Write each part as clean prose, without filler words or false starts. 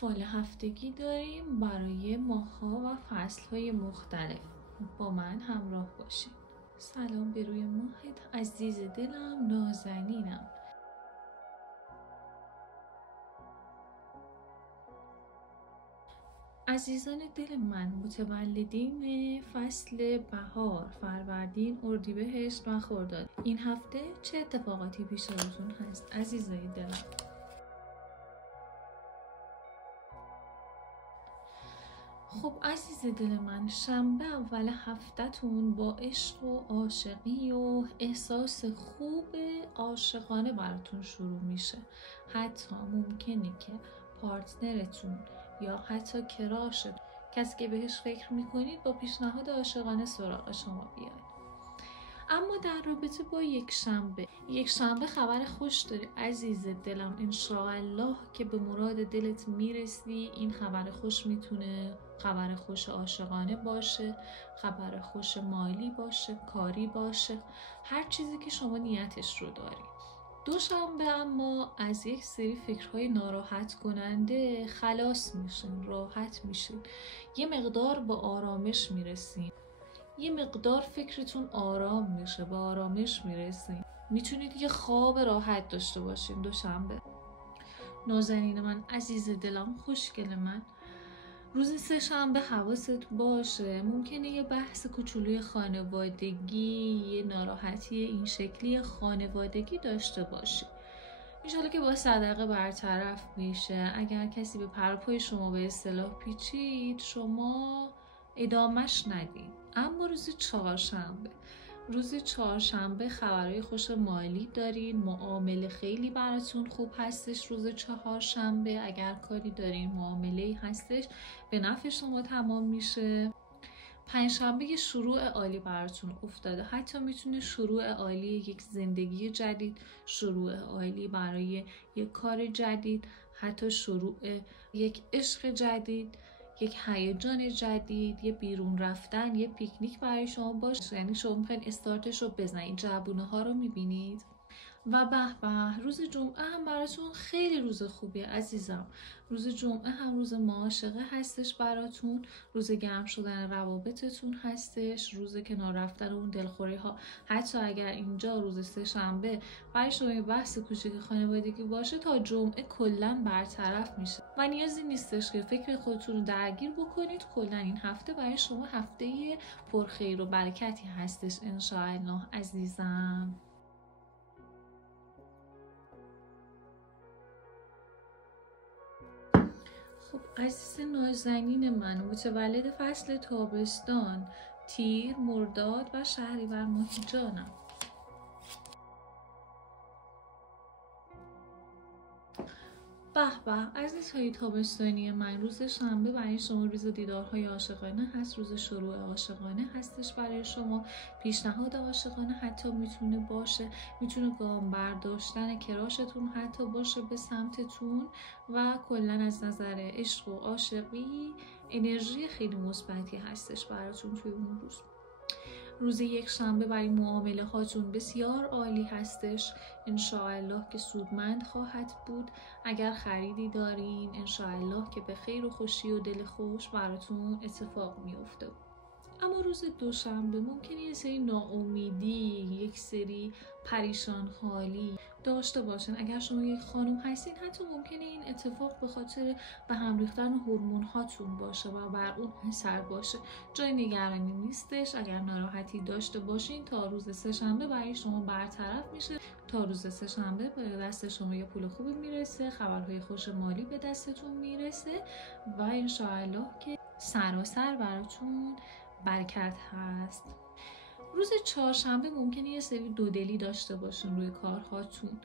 فال هفتگی داریم برای ماه‌ها و فصل‌های مختلف. با من همراه باشید. سلام به روی ماهت عزیز دلم، نازنینم. عزیزان دل من، متولدین فصل بهار، فروردین، اردیبهشت و خرداد، این هفته چه اتفاقاتی پیش روتون هست عزیزای دلم؟ خب عزیز دل من، شنبه اول هفته‌تون با عشق و عاشقی و احساس خوب عاشقانه براتون شروع میشه. حتی ممکنه که پارتنرتون یا حتی کراشتون، کسی که بهش فکر میکنید، با پیشنهاد عاشقانه سراغ شما بیاد. اما در رابطه با یک شنبه خبر خوش داری عزیز دلم. انشاءالله که به مراد دلت میرسی. این خبر خوش میتونه خبر خوش عاشقانه باشه، خبر خوش مالی باشه، کاری باشه، هر چیزی که شما نیتش رو داری. دوشنبه اما از یک سری فکرهای ناراحت کننده خلاص میشین، راحت میشین، یه مقدار با آرامش میرسین، یه مقدار فکرتون آرام میشه، با آرامش میرسین، میتونید یه خواب راحت داشته باشین دوشنبه. نازنین من، عزیز دلم، خوشگل من، روز سه‌شنبه حواست باشه، ممکنه یه بحث کوچولوی خانوادگی، یه ناراحتی این شکلی خانوادگی داشته باشی. انشالله که با صدقه برطرف میشه. اگر کسی به پرپای شما به اصطلاح پیچید، شما ادامش ندین. اما روز چهارشنبه خبرهای خوش مالی دارین، معامله خیلی براتون خوب هستش. روز چهارشنبه اگر کاری دارین، معامله‌ای هستش به نفع شما تمام میشه. پنجشنبه یه شروع عالی براتون افتاده، حتی میتونه شروع عالی یک زندگی جدید، شروع عالی برای یک کار جدید، حتی شروع یک عشق جدید، یک هیجان جدید، یه بیرون رفتن، یه پیکنیک برای شما باشه. یعنی شما میخواین استارتش رو بزنید. جوونه ها رو میبینید. و به روز جمعه هم براتون خیلی روز خوبیه عزیزم. روز جمعه هم روز معاشقه هستش براتون، روز گرم شدن روابطتون هستش، روز کنار رفتن اون دلخوری ها. حتی اگر اینجا روز سه‌شنبه برای شما یه بحث کوچیک خانوادگی باشه، تا جمعه کلا برطرف میشه و نیازی نیستش که فکر خودتون رو درگیر بکنید. کلا این هفته برای شما هفته پرخیر و برکتی هستش انشاءالله عزیزم. خب عزیز نازنین من، متولد فصل تابستان، تیر، مرداد و شهریور ماه جانم. به عزیزهای تابستانی من، روز شنبه برای شما روز دیدارهای عاشقانه هست، روز شروع عاشقانه هستش برای شما. پیشنهاد عاشقانه حتی میتونه باشه، میتونه گام برداشتن کراشتون حتی باشه به سمتتون و کلا از نظر عشق و عاشقی انرژی خیلی مثبتی هستش براتون توی اون روز. روز یک شنبه برای معامله هاتون بسیار عالی هستش. انشاءالله که سودمند خواهد بود. اگر خریدی دارین، انشاءالله که به خیر و خوشی و دل خوش براتون اتفاق میفته. اما روز دوشنبه ممکنه یه سری ناامیدی، یک سری پریشان حالی داشته باشن. اگر شما یک خانم هستین، حتی ممکنه این اتفاق به خاطر به هم ریختن هورمون هاتون باشه و بر اون اثر باشه. جای نگرانی نیستش. اگر ناراحتی داشته باشین، تا روز سه‌شنبه برای شما برطرف میشه. تا روز سه‌شنبه به دست شما یه پول خوبی میرسه، خبرهای خوش مالی به دستتون میرسه و انشاءالله که سراسر براتون برکت هست. روز چهارشنبه ممکنه یه سری دودلی داشته باشین روی کارهاتون.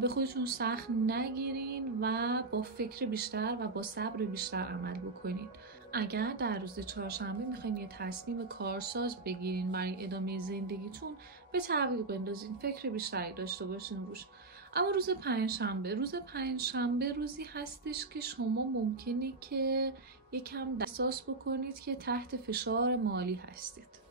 به خودتون سخت نگیرین و با فکر بیشتر و با صبر بیشتر عمل بکنین. اگر در روز چهارشنبه میخواین یه تصمیم کارساز بگیرین برای ادامه زندگیتون، به تعویق بندازین، فکر بیشتری داشته باشین روش. اما روز پنجشنبه روزی هستش که شما ممکنه که یکم احساس بکنید که تحت فشار مالی هستید.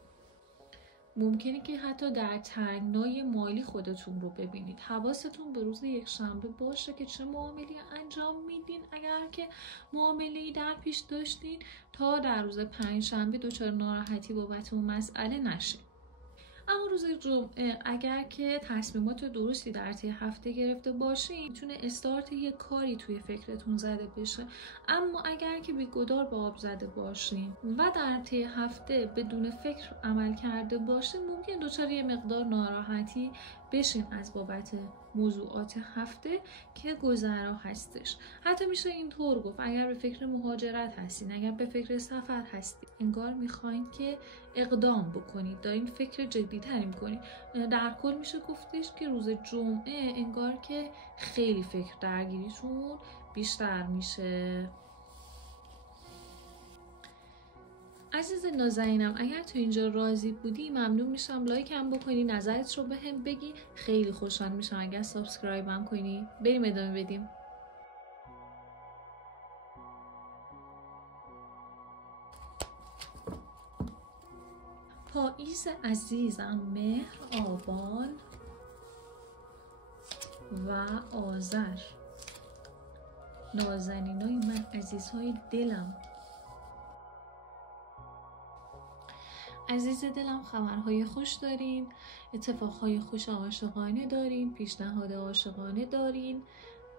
ممکنه که حتی در تنگنای مالی خودتون رو ببینید. حواستون به روز یکشنبه باشه که چه معامله‌ای انجام میدین اگر که معامله‌ای در پیش داشتین، تا در روز پنجشنبه دچار ناراحتی بابت اون مسئله نشین. اما روز جمعه اگر که تصمیمات درستی در طی هفته گرفته باشین، میتونه استارت یک کاری توی فکرتون زده بشه. اما اگر که بی‌گدار به آب زده باشین و در طی هفته بدون فکر عمل کرده باشین، ممکن دچار یه مقدار ناراحتی بشین از بابت موضوعات هفته که گذرا هستش. حتی میشه اینطور گفت اگر به فکر مهاجرت هستین، اگر به فکر سفر هستین، انگار میخواین که اقدام بکنید، دارین فکر جدی تری میکنید. در کل میشه گفتش که روز جمعه انگار که خیلی فکر درگیریتون بیشتر میشه. عزیز نازنینم، اگر تو اینجا راضی بودی ممنون میشم لایکم بکنی، نظرت رو بهم بگی، خیلی خوشحال میشم اگر سابسکرایبم کنی. بریم ادامه بدیم. پاییز عزیزم، مهر، آبان و آذر، نازنینای من، عزیزهای دلم. عزیز دلم، خبرهای خوش دارین، اتفاقهای خوش عاشقانه دارین، پیشنهاد عاشقانه دارین.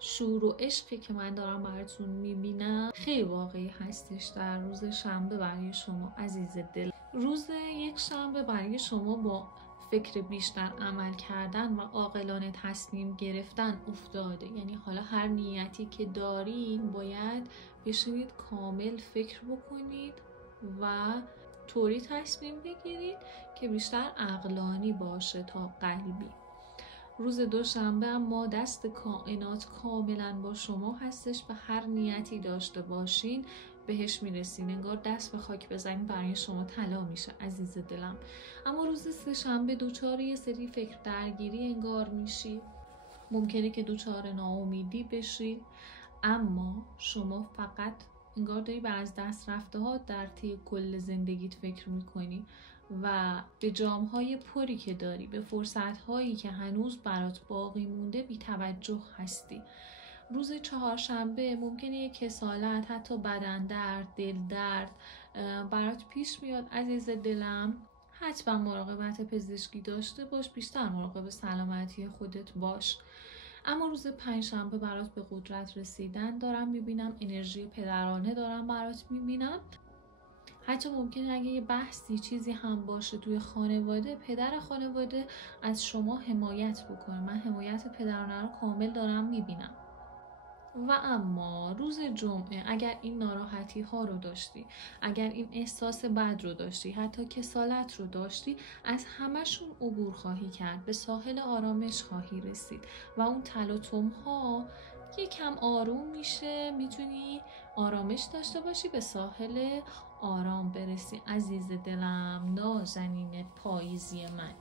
شور و عشقی که من دارم براتون میبینم خیلی واقعی هستش در روز شنبه برای شما عزیز دل. روز یک شنبه برای شما با فکر بیشتر عمل کردن و عاقلانه تصمیم گرفتن افتاده. یعنی حالا هر نیتی که دارین باید بشینید کامل فکر بکنید و طوری تصمیم بگیرید که بیشتر عقلانی باشه تا قلبی. روز دوشنبه اما دست کائنات کاملا با شما هستش و هر نیتی داشته باشین بهش میرسین. انگار دست به خاک بزنین برای شما طلا میشه عزیز دلم. اما روز سه‌شنبه دوچار یه سری فکر درگیری انگار میشی. ممکنه که دوچار ناامیدی بشی، اما شما فقط انگار داری بر از دست رفته ها در طی کل زندگیت فکر میکنی و به جامهای پری که داری، به فرصتهایی که هنوز برات باقی مونده بی توجه هستی. روز چهارشنبه ممکنه یک کسالت، حتی بدن درد، دل درد برات پیش میاد عزیز دلم. حتما مراقبت پزشکی داشته باش، بیشتر مراقب سلامتی خودت باش. اما روز پنجشنبه برات به قدرت رسیدن دارم میبینم، انرژی پدرانه دارم برات میبینم. حتی ممکنه اگه یه بحثی چیزی هم باشه توی خانواده، پدر خانواده از شما حمایت بکنه. من حمایت پدرانه رو کامل دارم میبینم. و اما روز جمعه اگر این ناراحتی ها رو داشتی، اگر این احساس بد رو داشتی، حتی کسالت رو داشتی، از همشون عبور خواهی کرد، به ساحل آرامش خواهی رسید و اون تلاطم ها یکم آروم میشه، میتونی آرامش داشته باشی، به ساحل آرام برسی عزیز دلم، نازنین پاییزی من.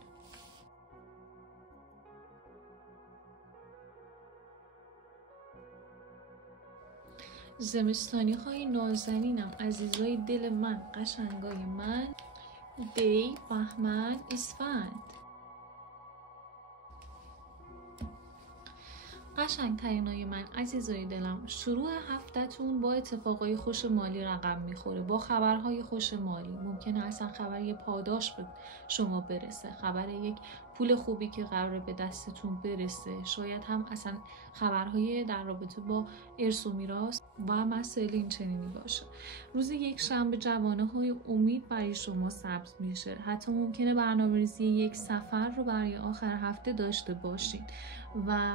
زمستانی های نازنینم، عزیزای دل من، قشنگای من، دی، بهمن، اسفند. قشنگترینای من، عزیزای دلم، شروع هفته‌تون با اتفاقای خوش مالی رقم میخوره، با خبرهای خوش مالی. ممکنه اصلا خبر یه پاداش به شما برسه، خبر یک پول خوبی که قراره به دستتون برسه، شاید هم اصلا خبرهای در رابطه با ارث و میراث و مسائل این چنینی باشه. روز یک شنبه جوانه‌های امید برای شما سبز میشه. حتی ممکنه برنامه‌ریزی یک سفر رو برای آخر هفته داشته باشین و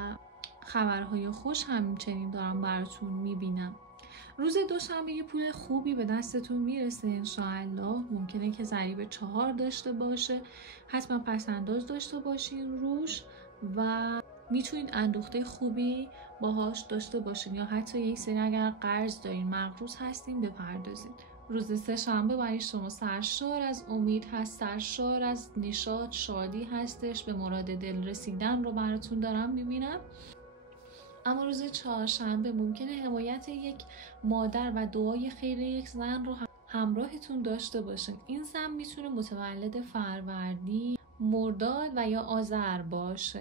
خبرهای خوش همچنین دارم براتون میبینم. روز دوشنبه یه پول خوبی به دستتون میرسه انشاءالله. ممکنه که ضریب 4 داشته باشه، حتما پسنداز داشته باشین روش و میتونید اندوخته خوبی باهاش داشته باشین، یا حتی یک سری اگر قرض دارین مقروض هستین بپردازین. روز سه‌شنبه برای شما سرشار از امید هست، سرشار از نشاط، شادی هستش، به مراد دل رسیدن رو براتون دارم میبینم. اما روز چهارشنبه ممکنه حمایت یک مادر و دعای خیر یک زن رو همراهتون داشته باشین. این زن میتونه متولد فروردین، مرداد و یا آذر باشه.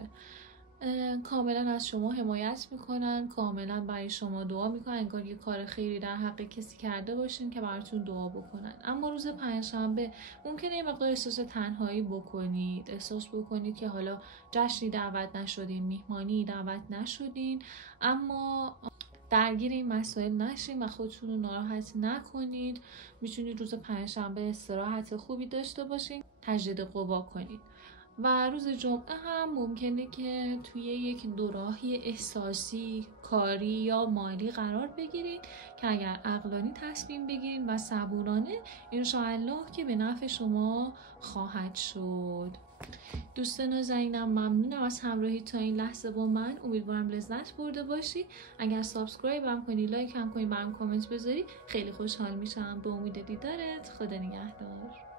کاملا از شما حمایت میکنن، کاملا برای شما دعا میکنن، انگار یه کار خیری در حق کسی کرده باشین که براتون دعا بکنن. اما روز پنجشنبه ممکنه یه مقدار احساس تنهایی بکنید، احساس بکنید که حالا جشنی دعوت نشدین، میهمانی دعوت نشدین، اما درگیر این مسائل نشین و خودتون رو ناراحت نکنید. میتونید روز پنجشنبه استراحت خوبی داشته باشین، تجدید قوا کنید. و روز جمعه هم ممکنه که توی یک دوراهی احساسی، کاری یا مالی قرار بگیرید که اگر عقلانی تصمیم بگیرید و صبورانه، انشاءالله که به نفع شما خواهد شد. دوست نازنینم، ممنونم از همراهی تا این لحظه با من. امیدوارم لذت برده باشی. اگر سابسکرایب هم کنی، لایک هم کنی، برام کامنت بذاری، خیلی خوشحال میشم. به امید دیدارت. خدا نگهدار.